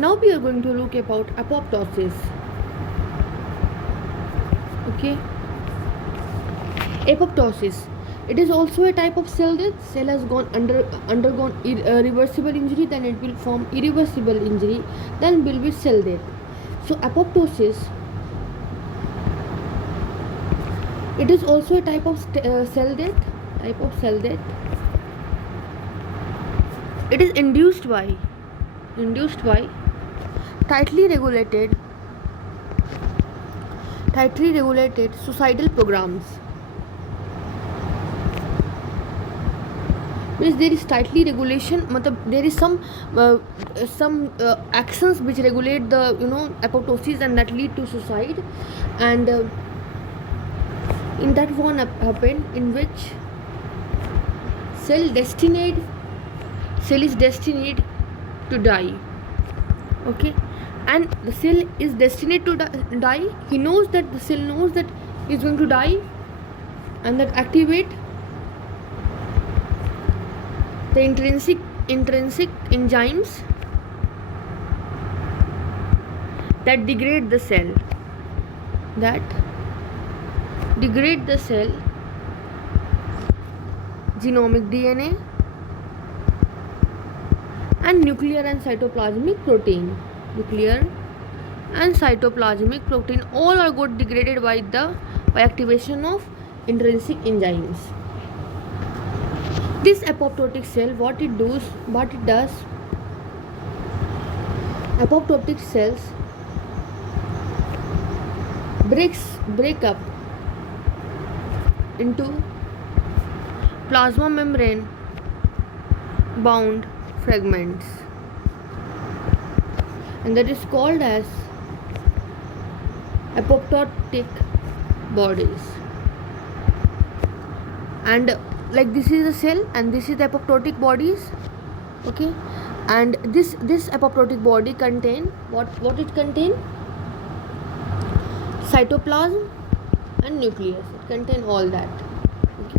Now we are going to look about apoptosis. Okay, apoptosis. It is also a type of cell death. Cell has undergone reversible injury, then it will form irreversible injury, then will be cell death. So apoptosis, it is also a type of cell death. It is induced by tightly regulated suicidal programs. Means there is tightly regulation, there is some actions which regulate the apoptosis and that lead to suicide, and in that one happened in which cell is destined to die. Okay, and the cell is destined to die. He knows that the cell knows that he is going to die, and that activate the intrinsic enzymes that degrade the cell, genomic DNA and nuclear and cytoplasmic protein. All are got degraded by activation of intrinsic enzymes. This apoptotic cell, what it does, apoptotic cells break up into plasma membrane bound fragments, and that is called as apoptotic bodies. And like this is a cell and this is the apoptotic bodies. Okay, and this apoptotic body contain what it contain? Cytoplasm and nucleus. It contain all that. Okay.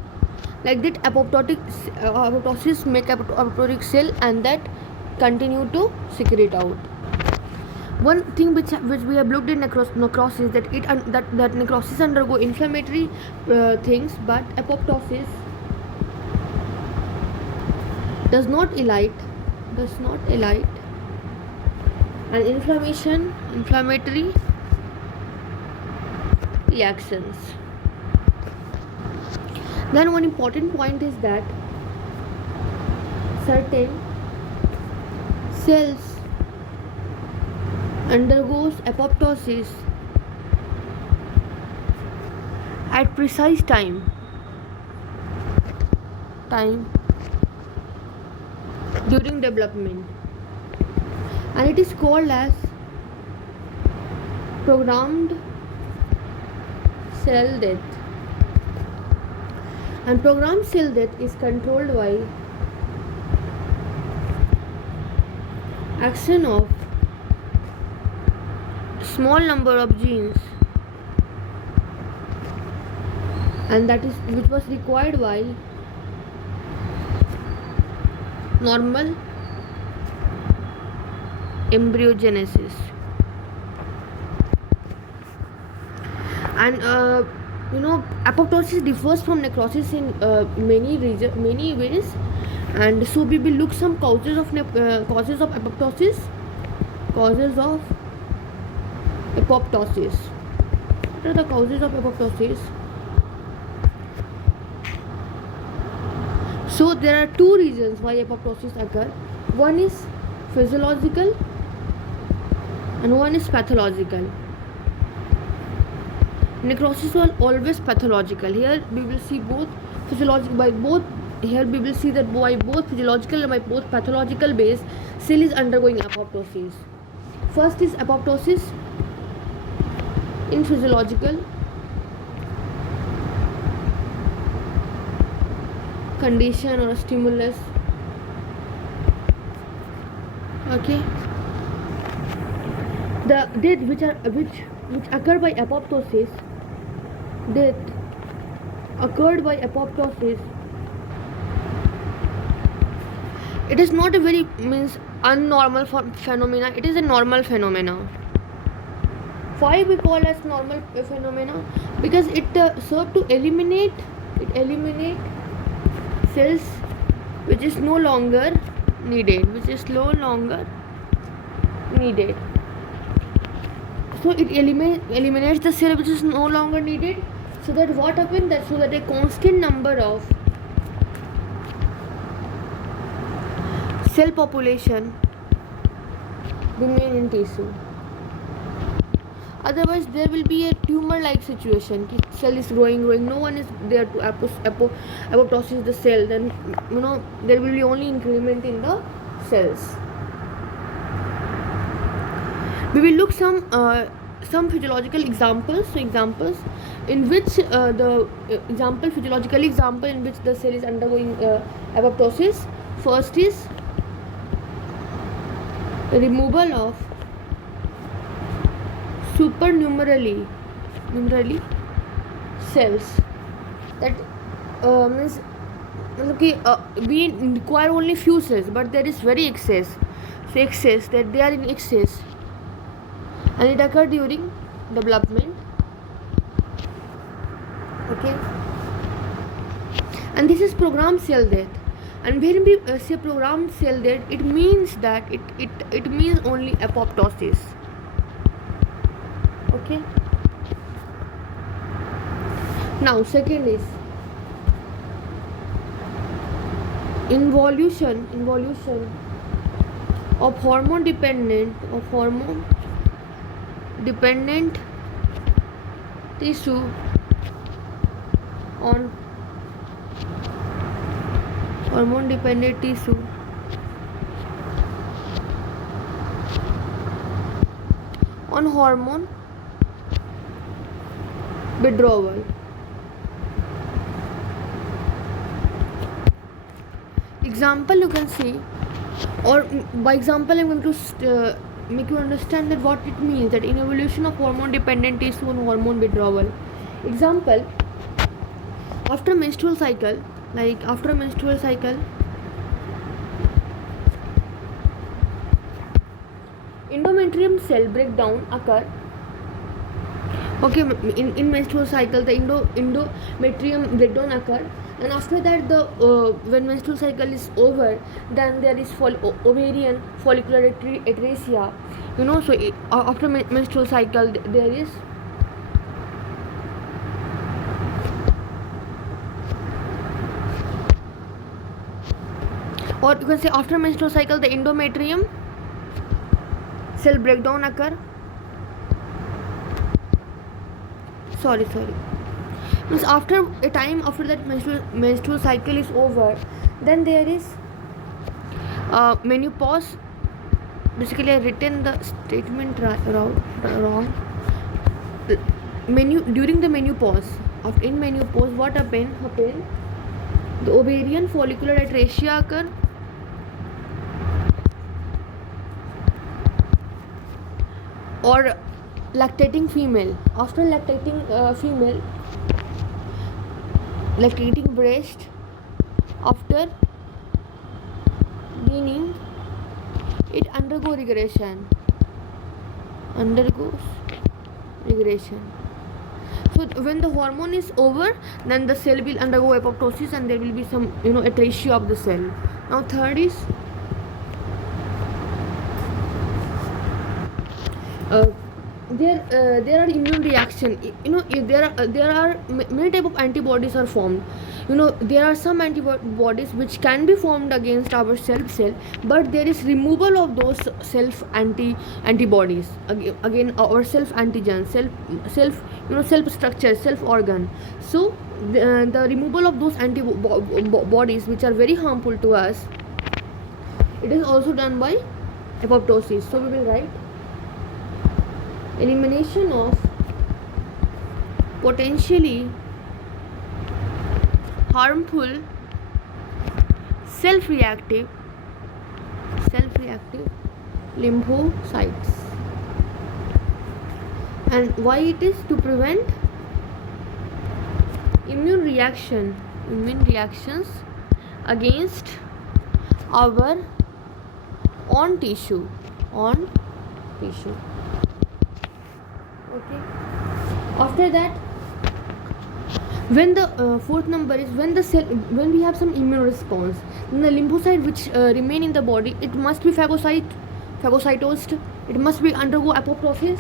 Like that apoptosis make apoptotic cell and that continue to secrete out. One thing which we have looked in necrosis, that necrosis undergo inflammatory things, but apoptosis does not elide an inflammatory reactions. Then one important point is that certain cells undergoes apoptosis at precise time during development, and it is called as programmed cell death. And programmed cell death is controlled by action of small number of genes, and that is which was required by normal embryogenesis. And apoptosis differs from necrosis in many ways, and so we will look some causes of apoptosis. What are the causes of apoptosis? So there are two reasons why apoptosis occur. One is physiological and one is pathological. Necrosis was always pathological. Here we will see both physiological physiological and by both pathological base, cell is undergoing apoptosis. First is apoptosis in physiological condition or a stimulus. Okay, the death which occur by apoptosis, it is not a very unnormal phenomena. It is a normal phenomena. Why we call as normal phenomena? Because it serve to eliminate cells which is no longer needed, so it eliminates the cell which is no longer needed, so that what happens, that so that a constant number of cell population remain in tissue. Otherwise there will be a tumor like situation. Cell is growing, no one is there to apoptosis the cell, then there will be only increment in the cells. We will look some physiological examples. So examples in which physiological example in which the cell is undergoing apoptosis. First is removal of supernumerary cells. That means we require only few cells, but there is very excess. So excess, that they are in excess, and it occurs during development. Okay, and this is programmed cell death. And when we say programmed cell death, it means that it means only apoptosis. Okay. Now second is involution of hormone dependent tissue on hormone dependent tissue on hormone withdrawal. Example you can see, or by example I'm going to make you understand that what it means, that in evolution of hormone dependent tissue on hormone withdrawal. Example, after menstrual cycle, endometrium cell breakdown occur. Okay, in menstrual cycle the endometrium breakdown occur, and after that the when menstrual cycle is over, then there is ovarian follicular atresia. So after menstrual cycle there is or you can say after menstrual cycle the endometrium cell breakdown occur. Sorry. Means after a time after that menstrual cycle is over, then there is menopause. Basically I written the statement wrong. During the menopause, in menopause what happen? The ovarian follicular atresia occur. Or lactating female, after lactating breast, after weaning it undergoes regression. So when the hormone is over, then the cell will undergo apoptosis and there will be some atresia of the cell. Now third is there are immune reaction. There are many type of antibodies are formed. There are some antibodies which can be formed against our cell, but there is removal of those self antibodies, again our self antigen, self structure, self organ. So the removal of those antibodies which are very harmful to us, it is also done by apoptosis. So we will write elimination of potentially harmful self-reactive lymphocytes. And why it is? To prevent immune reactions against our on tissue. Okay. After that, when the fourth number is when when we have some immune response, then the lymphocyte which remain in the body, it must be phagocytosed. It must be undergo apoptosis.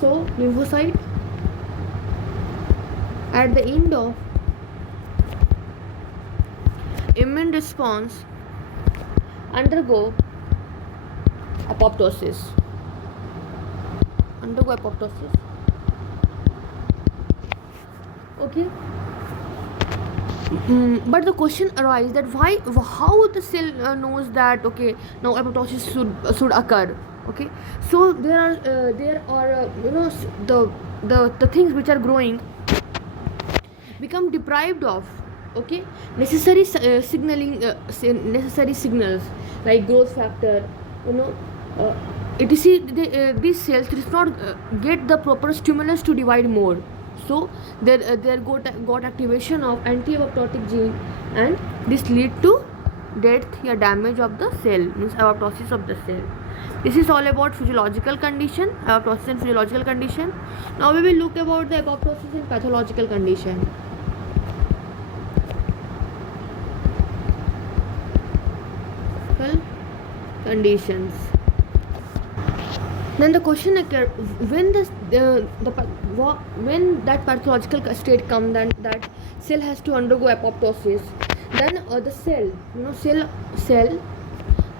So lymphocyte at the end of immune response undergo apoptosis. Okay. But the question arises that how the cell knows that okay, now apoptosis should occur. Okay, so there are the things which are growing become deprived of okay necessary necessary signals like growth factor, these cells does not get the proper stimulus to divide more. So there got activation of anti-apoptotic gene, and this lead to death or damage of the cell, means apoptosis of the cell. This is all about physiological condition, apoptosis and physiological condition. Now we will look about the apoptosis and pathological condition. Conditions. Then the question occurs when when that pathological state comes, then that cell has to undergo apoptosis. Then the cell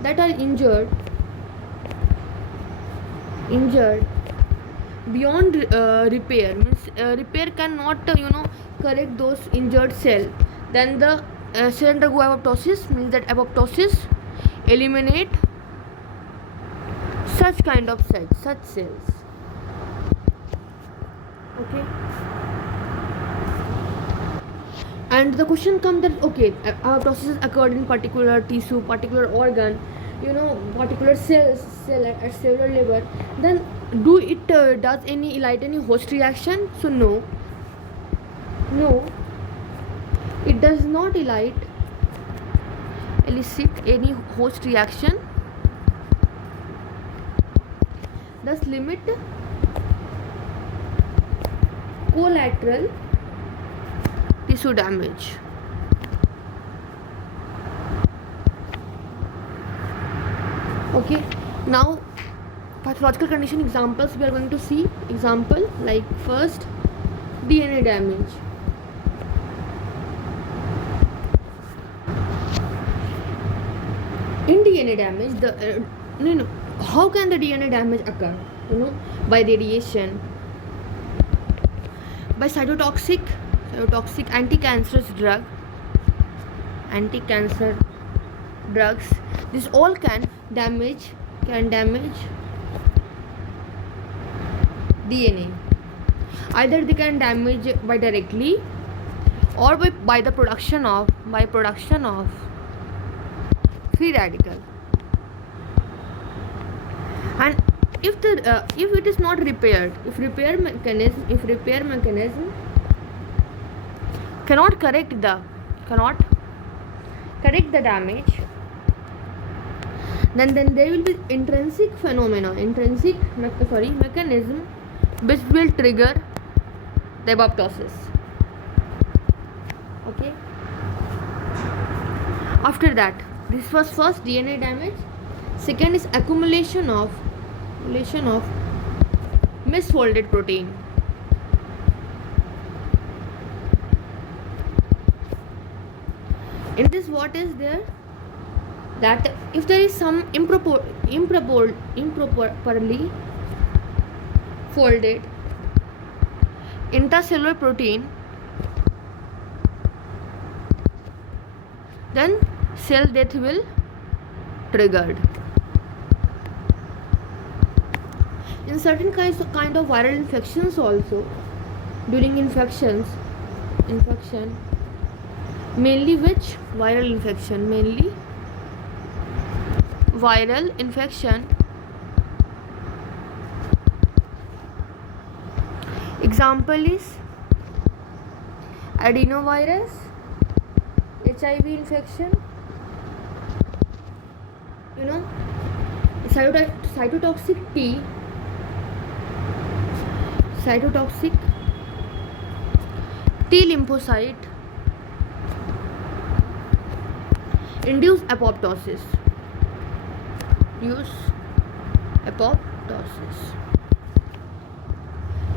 that are injured beyond repair, means repair cannot correct those injured cell. Then the cell undergo apoptosis, means that apoptosis eliminate such cells. Okay. And the question comes that okay, apoptosis occurred in particular tissue, particular organ, particular cell at cellular level. Then do it does any elicit any host reaction? So no, it does not elicit any host reaction, thus limit collateral tissue damage. Okay, now pathological condition examples we are going to see. Example like first, DNA damage. In DNA damage, how can the DNA damage occur? By radiation, by cytotoxic anti-cancer drugs. This all can damage DNA. Either they can damage by directly or by the production of free radical. And if it is not repaired, if repair mechanism cannot correct the damage, then there will be intrinsic mechanism which will trigger the apoptosis. Okay. After that, this was first DNA damage. Second is accumulation of misfolded protein. In this, what is there? That if there is some improperly folded intracellular protein, then cell death will triggered. In certain kind of viral infections also, during infection, mainly which viral infection? Mainly viral infection. Example is adenovirus, HIV infection, cytotoxic T lymphocyte induce apoptosis.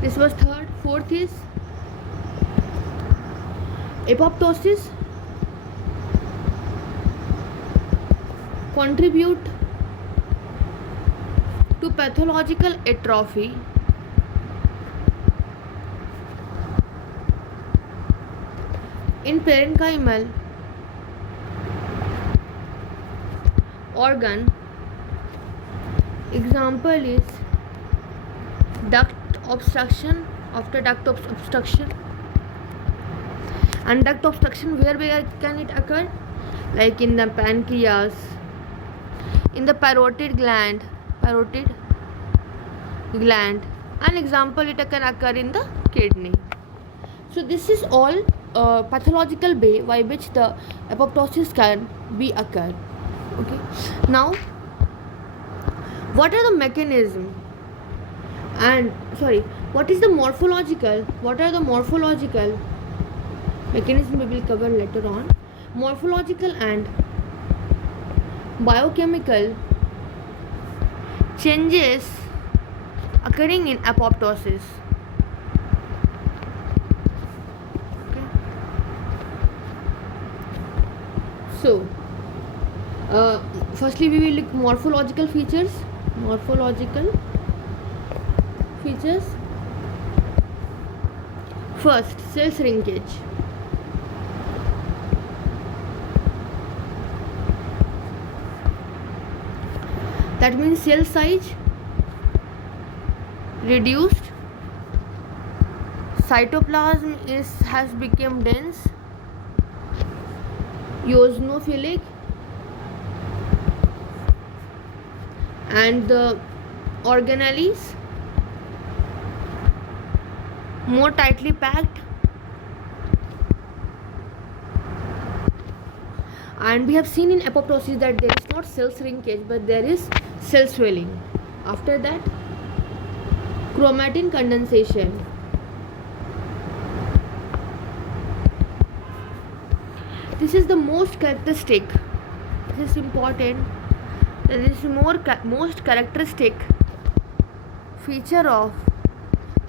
This was third. Fourth is apoptosis contribute to pathological atrophy in parenchymal organ. Example is duct obstruction. After duct obstruction, and duct obstruction, where can it occur? Like in the pancreas, in the parotid gland. An example, it can occur in the kidney. So this is all pathological way by which the apoptosis can be occur. Okay. Now, what are the mechanism? What is the morphological? What are the morphological mechanism we will cover later on. Morphological and biochemical changes occurring in apoptosis. Okay. So, firstly we will look morphological features. First, cell shrinkage. That means cell size reduced, cytoplasm has become dense, eosinophilic, and the organelles more tightly packed, and we have seen in apoptosis that there is not cell shrinkage but there is cell swelling. After that, chromatin condensation. This is the most characteristic. This is important. This is most characteristic feature of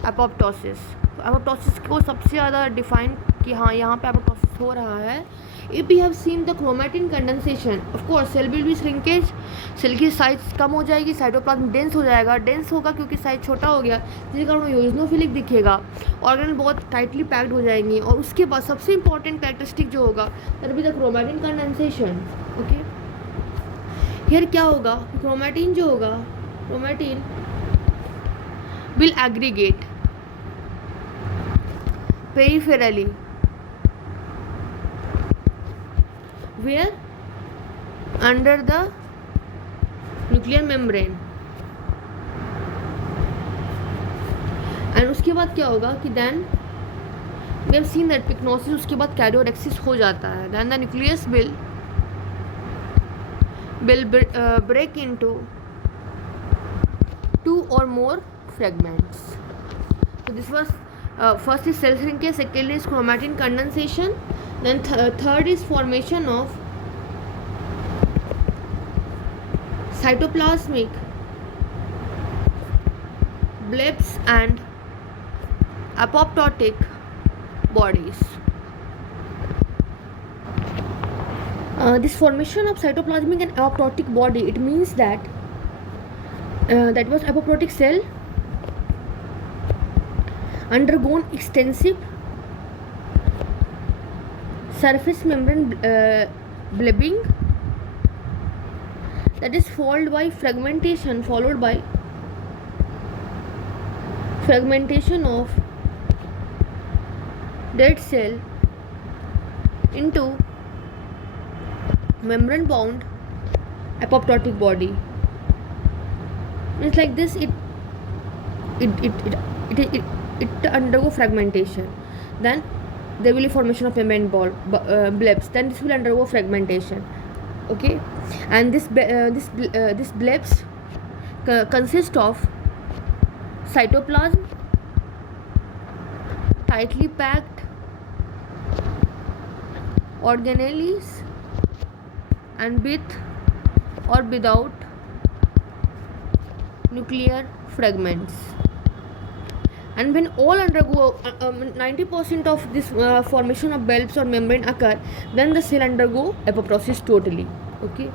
apoptosis. apoptosis को सबसे ज़्यादा define कि हाँ यहाँ पे apoptosis हो रहा है. If we have seen the chromatin condensation, of course cell will be shrinkage, cell की साइज कम हो जाएगी, साइटोप्लाज्म डेंस हो जाएगा. डेंस होगा क्योंकि साइज छोटा हो गया, जिसके कारण वो यूजनोफिलिक दिखेगा, ऑर्गन बहुत टाइटली पैक्ड हो जाएंगी. और उसके बाद सबसे इंपॉर्टेंट कैरेक्टरिस्टिक जो होगा that be the chromatin condensation. Okay, here क्या होगा, क्रोमैटिन जो होगा, chromatin will aggregate peripherally, where under the nuclear membrane. and उसके बाद क्या होगा कि then we have seen that pycnosis, उसके बाद karyorrhexis हो जाता है. then the nucleus will break into 2 or more fragments. So this was first is cell shrinkage, second is chromatin condensation, then third is formation of cytoplasmic blebs and apoptotic bodies. This formation of cytoplasmic and apoptotic body, it means that that was apoptotic cell undergone extensive surface membrane blebbing, that is followed by fragmentation of dead cell into membrane bound apoptotic body. It's like this, it undergo fragmentation, then there will be formation of membrane blebs, then this will undergo fragmentation. Okay, and this blebs consists of cytoplasm, tightly packed organelles, and with or without nuclear fragments. And when all undergo 90% of this formation of bulbs or membrane occur, then the cell undergo apoptosis totally. Okay,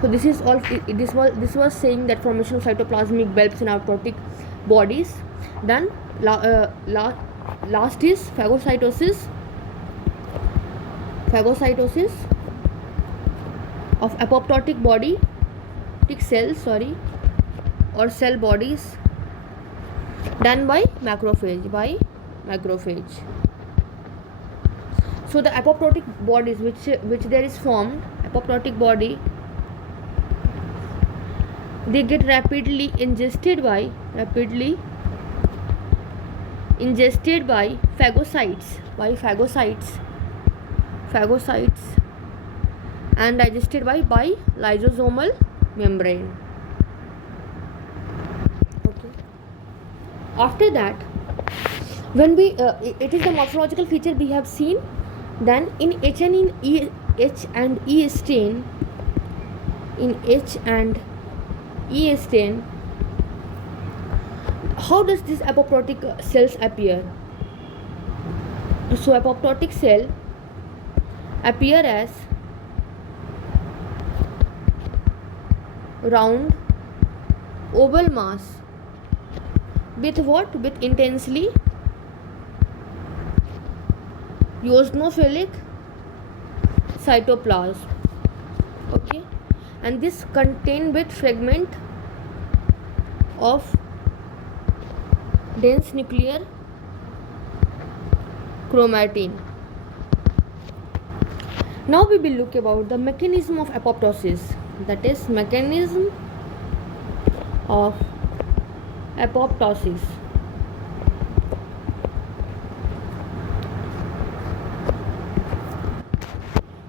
so this is all. This was saying that formation of cytoplasmic bulbs in apoptotic bodies. Then last is phagocytosis. Phagocytosis of apoptotic body, cells, or cell bodies, done by macrophage. So the apoptotic bodies which there is formed, apoptotic body, they get rapidly ingested by phagocytes and digested by lysosomal membrane. Okay. After that, when we it is the morphological feature we have seen. Then in H and E stain, how does this apoptotic cells appear? So apoptotic cell appear as round oval mass with what? With intensely eosinophilic cytoplasm. Okay, and this contain with fragment of dense nuclear chromatin. Now we will look about the mechanism of apoptosis, that is mechanism of apoptosis.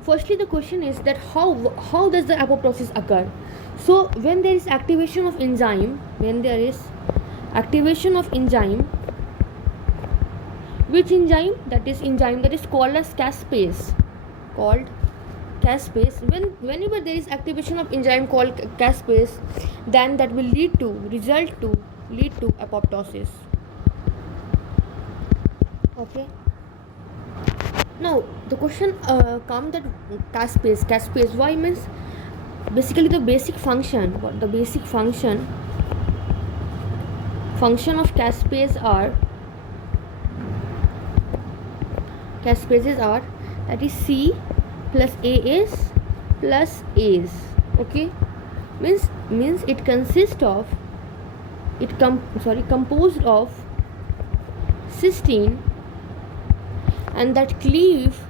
Firstly, the question is that how does the apoptosis occur? So when there is activation of enzyme, which enzyme? That is enzyme that is called as caspase. Whenever there is activation of enzyme called caspase, then that will lead to apoptosis. Okay. Now the question comes that caspase. Why? Means basically the basic function. What the basic function of caspases are that is C plus AS plus A's. Okay, means it consists of composed of cysteine and that cleave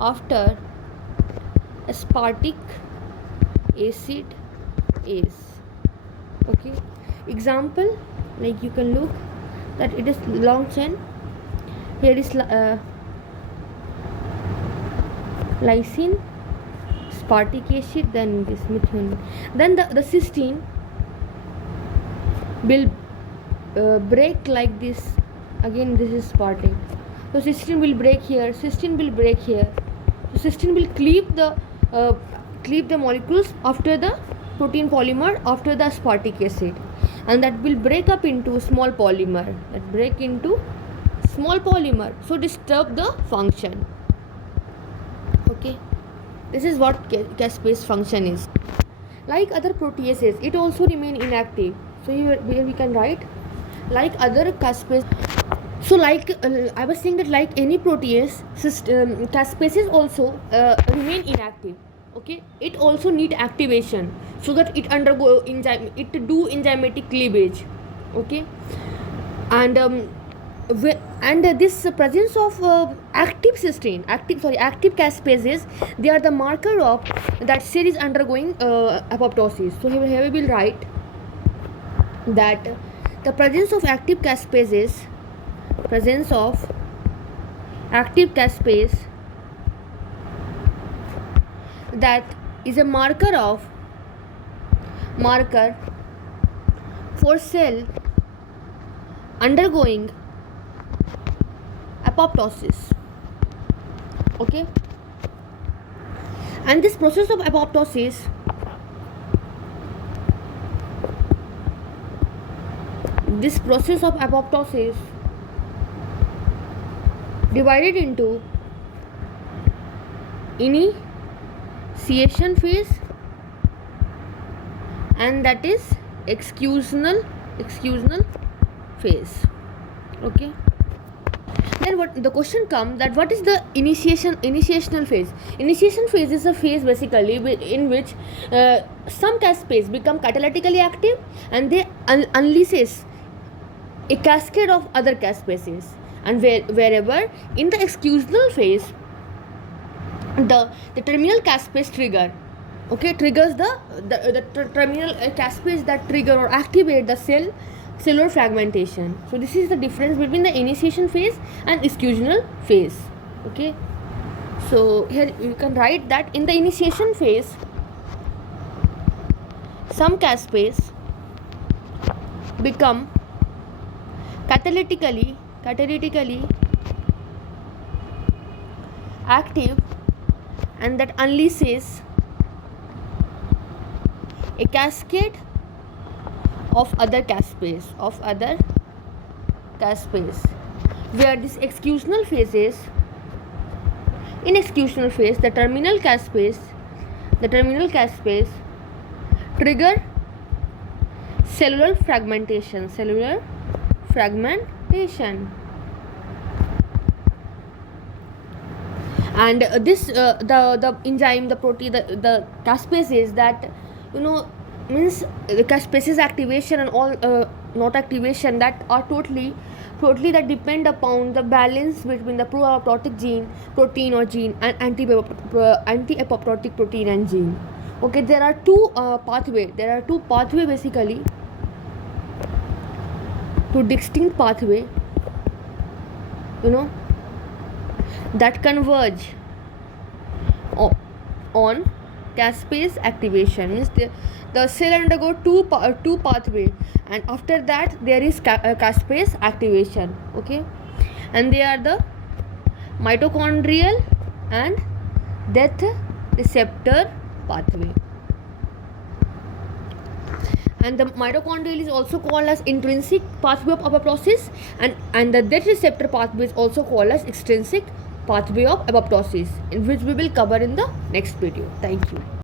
after aspartic acid ACE. Okay, example, like you can look that it is long chain. Here is lysine, aspartic acid, then this methionine. Then the cysteine will break like this. Again, this is aspartic. So cysteine will break here. So cysteine will cleave the molecules after the protein polymer after the aspartic acid, and that will break up into small polymer. So disturb the function. Okay, this is what caspase function is. Like other proteases, it also remain inactive. So here we can write like other caspase. So like I was saying that like any protease, caspases also remain inactive. Okay, it also need activation so that it undergo enzymatic cleavage. Okay, and this presence of active caspases, they are the marker of that cell is undergoing apoptosis. So here we will write that the presence of active caspase that is a marker for cell undergoing apoptosis. Okay, and this process of apoptosis divided into initiation phase, and that is executional phase. Okay, then what the question comes, that what is the initiational phase? Initiation phase is a phase basically in which some caspase become catalytically active, and they unleashes a cascade of other caspases, and wherever in the executional phase the terminal caspase triggers the terminal caspase that trigger or activate the cellular fragmentation. So this is the difference between the initiation phase and executional phase. Okay, so here you can write that in the initiation phase some caspase become catalytically active, and that unleashes a cascade of other caspase where this executional phase is, in executional phase the terminal caspase trigger cellular fragmentation, and this the enzyme, the protein, the caspases that means the caspases activation and all not activation, that are totally that depend upon the balance between the pro-apoptotic protein and anti-apoptotic protein and gene. Okay, there are two pathway basically, two distinct pathway that converge on caspase activation. Means the cell undergo two pathway, and after that there is caspase activation. Okay, and they are the mitochondrial and death receptor pathway, and the mitochondrial is also called as intrinsic pathway of apoptosis, and the death receptor pathway is also called as extrinsic pathway of apoptosis, in which we will cover in the next video. Thank you.